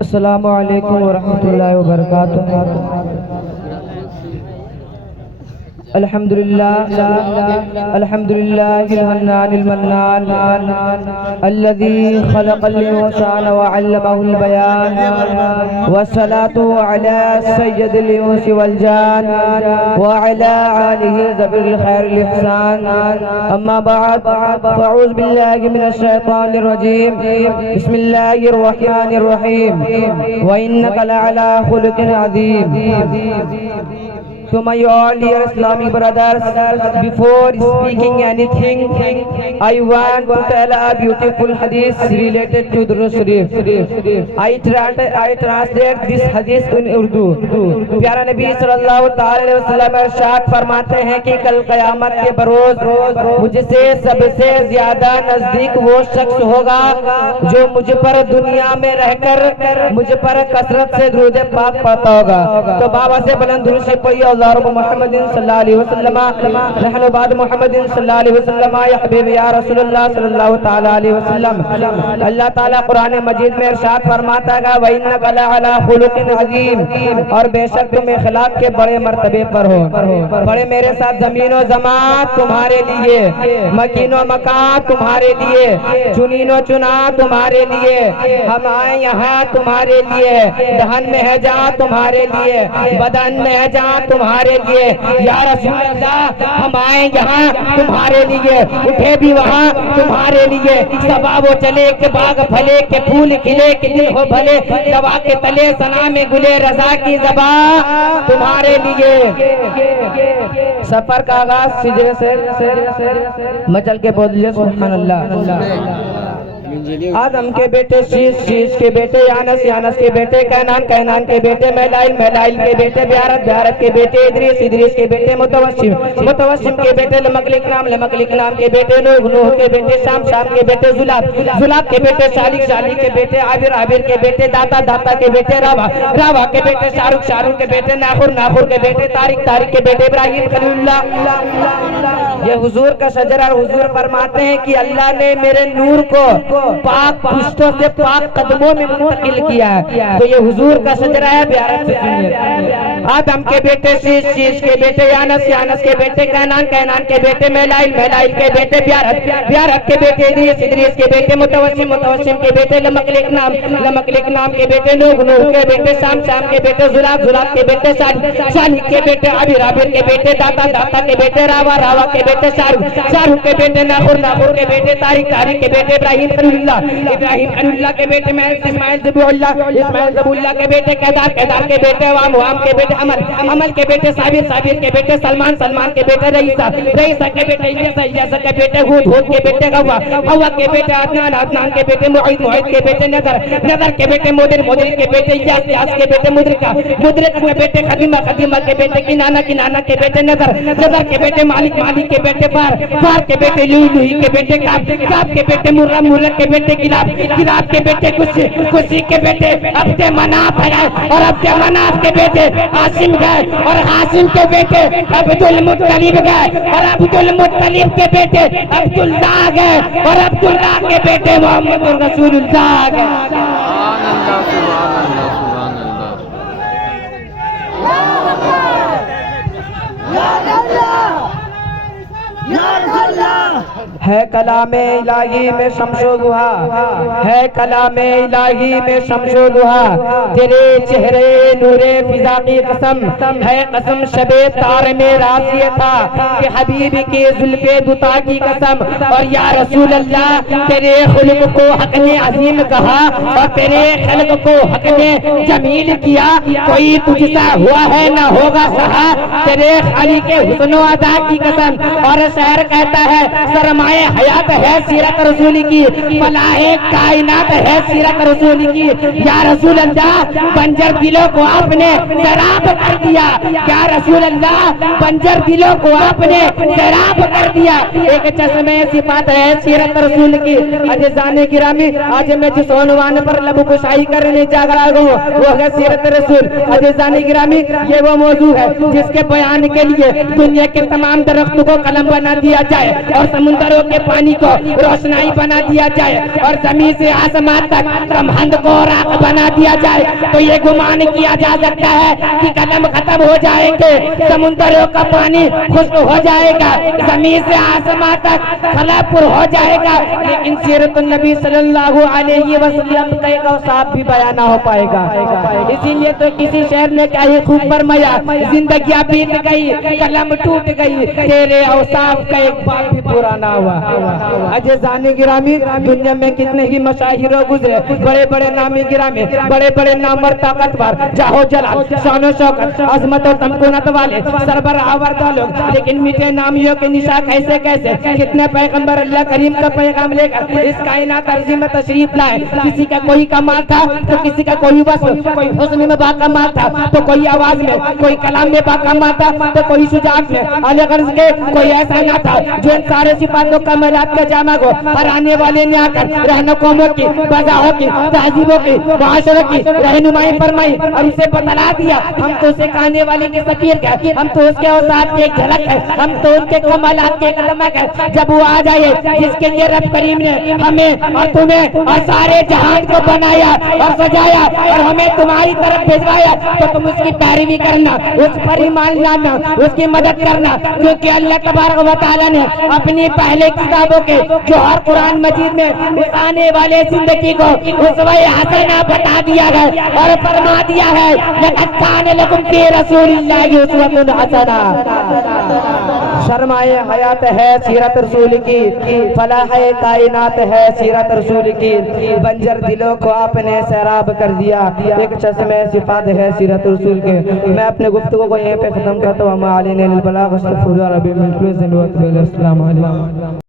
السلام علیکم ورحمۃ اللہ وبرکاتہ۔ الحمدللہ المنان الذي خلق الإنسان وعلمه البيان والصلاة على سيد الإنس والجان وعلى آله ذوي الخير الإحسان، أما بعد فأعوذ بالله من الشيطان الرجيم، بسم الله الرحمن الرحيم، وإنك لعلى خلق عظيم۔ To my all dear Islamic brothers, before speaking anything, I want to tell a beautiful hadith related to the Sharif. I translate this hadith in Urdu. پیارا نبی صلی اللہ علیہ وسلم ارشاد فرماتے ہیں کہ کل قیامت کے بروز مجھ سے سب سے زیادہ نزدیک وہ شخص ہوگا جو مجھ پر دنیا میں رہ کر مجھ پر کثرت سے درود پاک پڑھتا ہوگا۔ تو بابا سے بلند درود سے پڑھیے اللہم محمد صلی اللہ علیہ وسلم، نحن بعد محمد صلی اللہ علیہ وسلم، یا حبیب یا رسول اللہ صلی اللہ تعالی علیہ وسلم۔ اللہ تعالیٰ قرآن مجید میں ارشاد فرماتا ہے وَإِنَّكَ لَعَلَىٰ خُلُقٍ عَظِيمٍ، اور بے شک تم اخلاق کے بڑے مرتبے پر ہو۔ بڑے میرے ساتھ زمین و زمان تمہارے لیے، مکین و مکان تمہارے لیے، چنین و چنا تمہارے لیے، ہم آئے یہاں تمہارے لیے، دہن میں ہے جہاں تمہارے لیے، بدن میں ہے جہاں تمہارے لیے، یا رسول اللہ ہم آئے یہاں تمہارے لیے، اٹھے بھی وہاں تمہارے لیے، صبا وہ چلے کہ باغ پھلے کہ پھول کھلے کہ دل ہو بھلے، دوا کے تلے ثنا میں گلے رضا کی زبان تمہارے لیے۔ سفر کا آغاز سجدے سے مچل کے بولے سبحان اللہ۔ آدم کے بیٹے شیش، شیش کے بیٹے یانس، یانس کے بیٹے کینان، کینان کے بیٹے میلائل، میلائل کے بیٹے بیارت، بیارت کے بیٹے ادریس، ادریس کے بیٹے متوشم، متوشم کے بیٹے لمکلک نام، لمکلک نام کے بیٹے نوح، نوح کے بیٹے شام، شام کے بیٹے زلاب، زلاب کے بیٹے شالک، شالک کے بیٹے عابر، عابر کے بیٹے داتا، داتا کے بیٹے راوا، راوا کے بیٹے شارق، شارق کے بیٹے ناخر، ناخر کے بیٹے طارق، طارق کے بیٹے ابراہیم خلیل اللہ۔ یہ حضور کا شجرہ، حضور فرماتے ہیں کہ اللہ نے میرے نور کو پاک پشتوں سے پاک قدموں میں منتقل کیا ہے، تو یہ حضور کا شجرہ ہے، بیارت سے سنیے۔ آدم کے بیٹے شیش، شیش کے بیٹے یانس، یانس کے بیٹے کینان، کینان کے بیٹے میلائل، میلائل کے بیٹے بیارت، بیارت کے بیٹے ادریس، ادریس کے بیٹے متوشم، متوشم کے بیٹے لمکلک نام، لمکلک نام کے بیٹے نوح، نوح کے بیٹے شام، شام کے بیٹے زلاب، زلاب کے بیٹے شالک، شالک کے بیٹے عابر، عابر کے بیٹے داتا، داتا کے بیٹے راوا، راوا کے بیٹے شارق، شارق کے بیٹے ناخر، ناخر کے بیٹے طارق، طارق کے بیٹے ابراہیم خلیل اللہ، ابراہیم خلیل اللہ کے بیٹے اسماعیل ذبیح اللہ، اسماعیل ذبیح اللہ کے بیٹے کیدار، کیدار کے بیٹے وام، وام کے بیٹے عمل، عمل کے بیٹے صابر، صابر کے بیٹے سلمان، سلمان کے بیٹے رئیسہ، رئیسہ کے بیٹے الیاس، الیاس کے بیٹے ہود، ہود کے بیٹے غوا، غوا کے بیٹے عدنان، عدنان کے بیٹے معید، معید کے بیٹے نظر، نظر کے بیٹے مدر، مدر کے بیٹے الیاس، الیاس کے بیٹے مدرکہ، مدرکہ کے بیٹے خدیمہ، خدیمہ کے بیٹے کنانہ، کنانہ کے بیٹے نظر، نظر کے بیٹے مالک، مالک کے بیٹے فار، فار کے بیٹے لوئی، لوئی کے بیٹے کعب، کعب کے بیٹے مرہ، مرہ کے بیٹے گلاب، گلاب کے بیٹے کسی، کسی کے بیٹے عبد مناف ہے، اور عبد مناف کے بیٹے قاسم گئے، اور قاسم کے بیٹے عبد المطلب گئے، اور عبد المطلب کے بیٹے عبداللہ گئے، اور عبداللہ کے بیٹے محمد رسول اللہ گئے۔ ہے کلام الہی میں شمس و ضحیٰ، ہے کلام الہی میں شمس و ضحیٰ، تیرے چہرے نور فضا کی قسم، ہے قسم شب تار میں راز یہ تھا کہ حبیب کی زلف دوتا کی قسم، اور یا رسول اللہ تیرے خلق کو حق نے عظیم کہا، اور تیرے خلق کو حق نے جمیل کیا، کوئی تجھ سا ہوا ہے نہ ہوگا سہا، تیرے خالی کے حسن و ادا کی قسم۔ اور شاعر کہتا ہے سرمایہ حیات ہے سیرت رسول کی، فلاح کائنات ہے سیرت رسول کی، یا رسول اللہ بنجر دلوں کو آپ نے سیراب کر دیا، یا رسول اللہ بنجر دلوں کو آپ نے سیراب کر دیا۔ ایک چشمے صفات ہے سیرت رسول کی۔ عزیزان گرامی، آج میں جس عنوان پر لب کشائی کرنے جا رہا ہوں وہ ہے سیرت رسول۔ عزیزان گرامی، یہ وہ موضوع ہے جس کے بیان کے لیے دنیا کے تمام درختوں کو قلم بنا دیا جائے اور سمندروں نہروں کے پانی کو روشنائی بنا دیا جائے اور زمین سے آسمان تک کمہند کو راکھ بنا دیا جائے تو یہ گمان کیا جا سکتا ہے کہ قدم ختم ہو جائیں گے، سمندروں کا پانی خشک ہو جائے گا، زمین سے آسمان تک خلا پر ہو جائے گا، لیکن سیرت النبی صلی اللہ علیہ وسلم کا ایک اوصاف بھی بیان نہ ہو پائے گا۔ اسی لیے تو کسی شہر میں کیا ہی خوب فرمایا، زندگیاں بیت گئی، قلم ٹوٹ گئی، تیرے اوصاف کا ایک بات بھی پورا نہ ہوا۔ عزیزان گرامی، دنیا میں کتنے ہی مشاہیر گزرے، بڑے بڑے نامی گرامی، بڑے بڑے نامور طاقتور، جاہو جلال، شان و شوکت، عظمت و تمکنت والے، سربراہ آوردہ لوگ، لیکن میٹھے نامیوں کے نشاں کیسے کیسے کتنے پیغمبر اللہ کریم کا پیغام لے کر اس کائنات عرضی میں تشریف لائے۔ کسی کا کوئی کمال تھا تو کسی کا کوئی وصف، کوئی حسن میں باکمال تھا تو کوئی آواز میں، کوئی کلام میں باکمال تھا تو کوئی شجاعت میں، علی غرض کے کوئی ایسا نہ تھا جو ان سارے صفات و کمالات کا جامع کو ہر آنے والے نے آ کر رہن قوموں کی، بزاہوں کی، تہذیبوں کی، معاشروں کی رہنمائی فرمائی اور اسے بتلا دیا ہم تو اسے کہنے والے کے سفیر ہیں، ہم تو اس کے اوصاف کی ایک جھلک ہے، ہم تو ان کے کمالات کے ایک دمک ہے۔ جب وہ آ جائے جس کے لیے رب کریم نے ہمیں اور تمہیں اور سارے جہان کو بنایا اور سجایا اور ہمیں تمہاری طرف بھیجوایا تو تم اس کی پیروی کرنا، اس پر ایمان لانا، اس کی مدد کرنا، کیونکہ اللہ تبارک و تعالیٰ نے اپنی پہلے کتابوں کے جو ہر قرآن مجید میں اس آنے والے زندگی کو اسوہ حسنہ بتا دیا ہے اور فرما دیا ہے لقد کان لکم فی رسول اللہ اسوۃ حسنہ۔ شرمائے حیات ہے سیرت رسول کی، فلاح کائنات ہے سیرت رسول کی، بنجر دلوں کو آپ نے سیراب کر دیا، ایک چشمِ صفات ہے سیرت رسول کے۔ میں اپنے گفتگو کو یہیں پہ ختم کرتا ہوں۔ وما علینا الا البلاغ، استغفر اللہ ربی من کل ذنب و اتوب الیہ۔ السلام علیکم۔